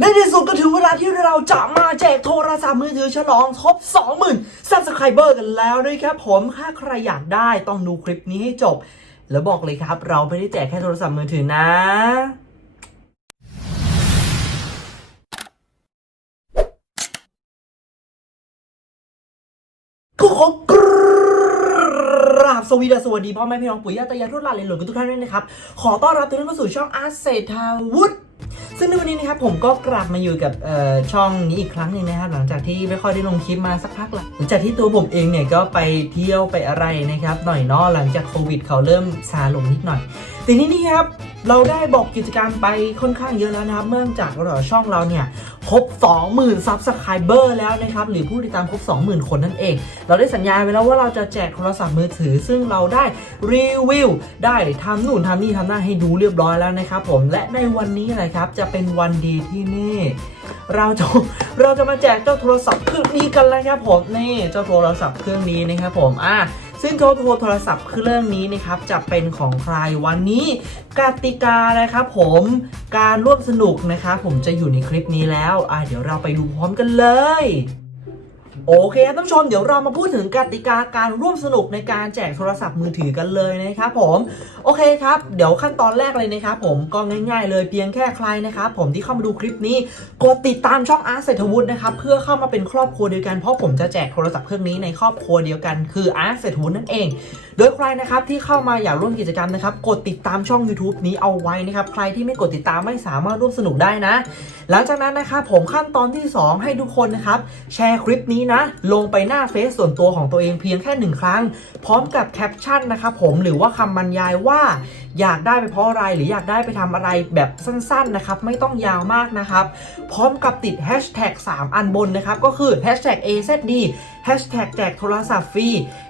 ในที่สุดก็ถึงเวลาที่เราจะมาแจกโทรศัพท์มือถือฉลองครบ20,000 subscriber กันแล้วนะครับผมถ้าใครอยากได้ต้องดูคลิปนี้ให้จบ แล้วบอกเลยครับ เราไม่ได้แจกแค่โทรศัพท์มือถือนะก็ขอกราบสวีดสวัสดีพ่อแม่พี่น้องปุ๋ยญาติตายายทุกหลานเลยหลวงกันทุกท่านด้วยนะครับ ขอต้อนรับทุกท่านเข้าสู่ช่องอาร์ตเศรษฐาวุฒิ ซึ่งในวันนี้นะครับผมก็กลับมาอยู่กับช่องนี้อีกครั้งหนึ่งนะครับหลังจากที่ไม่ค่อยได้ลงคลิปมาสักพักละหลังจากที่ตัวผมเองเนี่ยก็ไปเที่ยวไปอะไรนะครับหน่อยเนาะหลังจากโควิดเขาเริ่มซาลงนิดหน่อยทีนี้นี่ครับเราได้บอกกิจกรรมไปค่อนข้างเยอะแล้วนะครับ เนื่องจากเราช่องเราเนี่ยครบ 20,000ซับสไครเบอร์แล้วนะครับ หรือผู้ติดตามครบ 20,000 คนนั่นเอง เราได้สัญญาไว้แล้วว่าเราจะแจกโทรศัพท์มือถือ ซึ่งเราได้รีวิว ได้ทำนู่นทำนี่ทำนั่นให้ดูเรียบร้อยแล้วนะครับผมและในวันนี้แหละครับจะเป็นวันดีที่นี่ เราจะเราจะมาแจกเจ้าโทรศัพท์เครื่องนี้กันแล้วครับผมนี่เจ้าโทรศัพท์เครื่องนี้นะครับผมอะซึ่งเจ้าโทรศัพท์เครื่องนี้นะครับจะเป็นของใครวันนี้กติกานะครับผมการร่วมสนุกนะครับผมจะอยู่ในคลิปนี้แล้วอะเดี๋ยวเราไปดูพร้อมกันเลย โอเคท่านผู้ชมเดี๋ยวเรามาพูดถึงกติกาการร่วมสนุกในการแจกโทรศัพท์มือถือกันเลยนะครับผมโอเคครับ เดี๋ยวขั้นตอนแรกเลยนะครับผมก็ง่ายๆ เลยเพียงแค่ใครนะครับผมที่เข้ามาดูคลิปนี้กดติดตามช่องอาร์ตเศรษฐวุฒินะครับเพื่อเข้ามาเป็นครอบครัวเดียวกันเพราะผมจะแจกโทรศัพท์เครื่องนี้ในครอบครัวเดียวกันคืออาร์ตเศรษฐวุฒินั่นเอง โดยใครนะครับที่เข้ามาอยากร่วมกิจกรรมนะครับกดติดตามช่อง YouTube นี้เอาไว้นะครับใครที่ไม่กดติดตามไม่สามารถร่วมสนุกได้นะ หลังจากนั้นนะครับผมขั้นตอนที่ 2 ให้ทุกคนนะครับแชร์คลิปนี้นะลงไปหน้าเฟซส่วนตัวของตัวเองเพียงแค่หนึ่งครั้ง พร้อมกับแคปชั่นนะครับผมหรือว่าคำบรรยายว่าอยากได้ไปเพราะอะไรหรืออยากได้ไปทำอะไรแบบสั้นๆนะครับ ไม่ต้องยาวมากนะครับ พร้อมกับติด hashtag 3อันบนนะครับ ก็คือ hashtag AZD hashtag แจกโทรศัพท์ฟรี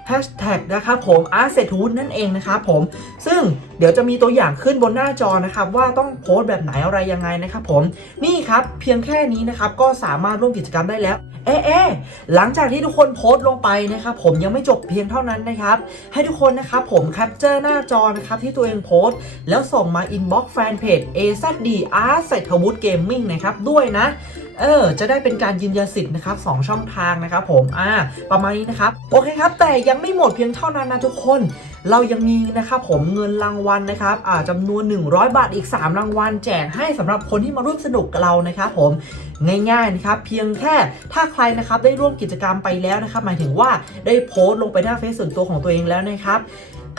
hashtag นะครับผมอาร์เซทูนนั่นเองนะครับผม ซึ่งเดี๋ยวจะมีตัวอย่างขึ้นบนหน้าจอนะครับ ว่าต้องโพสต์แบบไหนอะไรยังไงนะครับผม นี่ครับเพียงแค่นี้นะครับ ก็สามารถร่วมกิจกรรมได้แล้ว เอ๊ะเอ๊ะหลังจากที่ทุกคนโพสต์ลงไปนะครับผมยังไม่จบเพียงเท่านั้นนะครับ ให้ทุกคนนะครับผมแคปเจอร์หน้าจอนะครับที่ตัวเองโพสต์ แล้วส่งมาอินบ็อกซ์แฟนเพจ AZD Art เศรษฐวุฒิเกมมิ่งนะครับด้วยนะเออ จะได้เป็นการยืนยันสิทธิ์นะครับสองช่องทางนะครับผม อ่า ประมาณนี้นะครับ โอเคครับ แต่ยังไม่หมดเพียงเท่านั้นนะทุกคน เรายังมีนะครับผมเงินรางวัลนะครับจำนวน 100 บาทอีก 3 รางวัล แจกให้สำหรับคนที่มาร่วมสนุกกับเรานะครับผมง่ายๆนะครับเพียงแค่ถ้าใครนะครับได้ร่วมกิจกรรมไปแล้วนะครับ หมายถึงว่าได้โพสต์ลงไปหน้าเฟซส่วนตัวของตัวเองแล้วนะครับ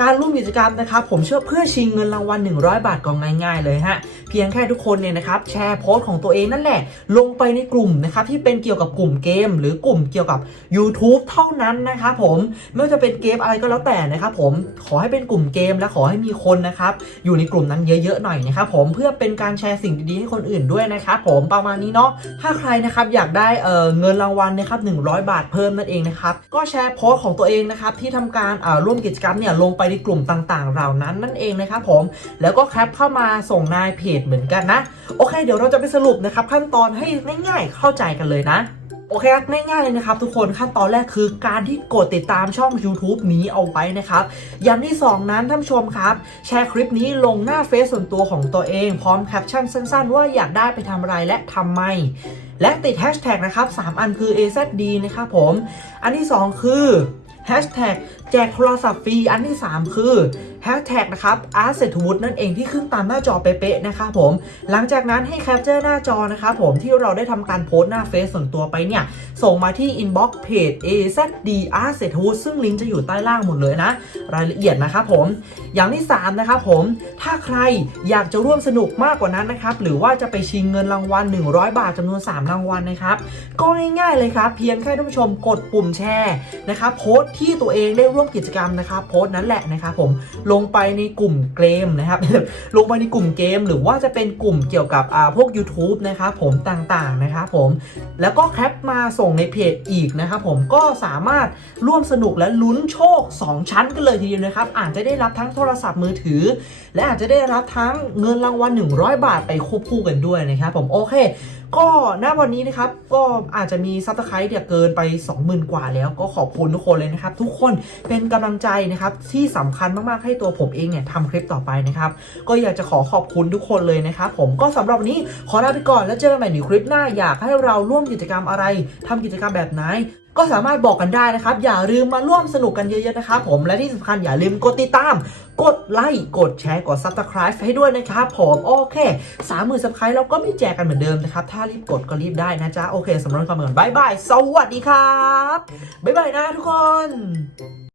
การร่วมกิจกรรมนะครับผมเชื่อเพื่อชิงเงินรางวัล 100 บาทก็ง่ายๆเลยฮะเพียงแค่ทุกคนเนี่ยนะครับแชร์โพสต์ของตัวเองนั่นแหละ ลงไปในกลุ่มนะครับที่เป็นเกี่ยวกับกลุ่มเกม หรือกลุ่มเกี่ยวกับ YouTube เท่านั้นนะครับผมไม่ว่าจะเป็นเกมอะไรก็แล้วแต่นะครับผมขอให้เป็นกลุ่มเกมและขอให้มีคนนะครับอยู่ในกลุ่มนั้นเยอะๆหน่อยนะครับผมเพื่อเป็นการแชร์สิ่งดีๆให้คนอื่นด้วยนะครับผมประมาณนี้เนาะถ้าใครนะครับอยากได้เออเงินรางวัลนะครับ100 บาทเพิ่มนั่นเองนะครับก็แชร์โพสต์ของตัวเองนะครับที่ทำการร่วมกิจกรรมเนี่ยลงไปในกลุ่มต่างๆ เหล่านั้นนั่นเองนะครับผม แล้วก็แคปเข้ามาส่งนายเพจเหมือนกันนะ โอเค เดี๋ยวเราจะไปสรุปนะครับขั้นตอนให้ง่ายๆ เข้าใจกันเลยนะโอเคครับง่ายๆเลยนะครับทุกคนขั้นตอนแรกคือการที่กดติดตามช่อง YouTube นี้เอาไว้นะครับ อย่างที่ 2 นั้นท่านผู้ชมครับ แชร์คลิปนี้ลงหน้าเฟซส่วนตัวของตัวเองพร้อมแคปชั่นสั้น ๆ ว่าอยากได้ไปทำอะไรและทำไม และติดแฮชแท็กนะครับ 3 อันคือ AZD นะครับผม อันที่ 2 คือ แฮชแท็กแจกโทรศัพท์ฟรีอันที่ 3 คือ แฮชแท็กนะครับอาร์เศรษฐวุฒินั่นเองที่ขึ้นตามหน้าจอเป๊ะๆนะครับผม หลังจากนั้นให้แคปเจอร์หน้าจอนะครับผมที่เราได้ทำการโพสต์หน้าเฟซส่วนตัวไปเนี่ย ส่งมาที่อินบ็อกซ์เพจ AZD Art เศรษฐวุฒิซึ่งลิงก์จะอยู่ใต้ล่างหมดเลยนะ รายละเอียดนะครับผม อย่างที่ 3 นะครับผม ถ้าใครอยากจะร่วมสนุกมากกว่านั้นนะครับ หรือว่าจะไปชิงเงินรางวัล 100 บาทจำนวน 3 รางวัลนะครับ ก็ง่ายๆเลยครับ เพียงแค่ท่านผู้ชมกดปุ่มแชร์นะครับโพสต์ที่ตัวเองได้ร่วมกิจกรรมนะครับโพสต์นั้นแหละนะครับผมลงงไปในกลุ่มเกมนะครับ ลงไปในกลุ่มเกม หรือว่าจะเป็นกลุ่มเกี่ยวกับอ่าพวก YouTube นะครับผมต่างๆนะครับผมแล้วก็แคปมาส่งในเพจอีกนะครับผมก็สามารถร่วมสนุกและลุ้นโชค 2 ชั้นกันเลยทีเดียวนะครับอาจจะได้รับทั้งโทรศัพท์มือถือ และอาจจะได้รับทั้งเงินรางวัล100 บาทไปควบคู่กันด้วยนะครับผมโอเคก็ณวันนี้นะครับ ก็อาจจะมีซับสไครต์เนี่ยเกินไป 20,000 กว่าแล้วก็ขอบคุณทุกคนเลยนะครับ ทุกคนเป็นกำลังใจนะครับ ที่สำคัญมาก ๆ ให้ตัวผมเองเนี่ยทำคลิปต่อไปนะครับ ก็อยากจะขอขอบคุณทุกคนเลยนะครับ ผมก็สำหรับวันนี้ขอลาไปก่อนแล้วเจอกันใหม่ในคลิปหน้าอยากให้เราร่วมกิจกรรมอะไรทำกิจกรรมแบบไหน ก็สามารถบอกกันได้นะครับ อย่าลืมมาร่วมสนุกกันเยอะๆนะครับผมและที่สำคัญอย่าลืมกดติดตาม กดไลค์กดแชร์กด subscribe ให้ด้วยนะครับผมโอเคสามหมื่น subscribe เราก็มีแจกกันเหมือนเดิมนะครับ ถ้ารีบกดก็รีบได้นะจ๊ะโอเคสำหรับความเหมือนบายบายสวัสดีครับบ๊ายบายนะทุกคน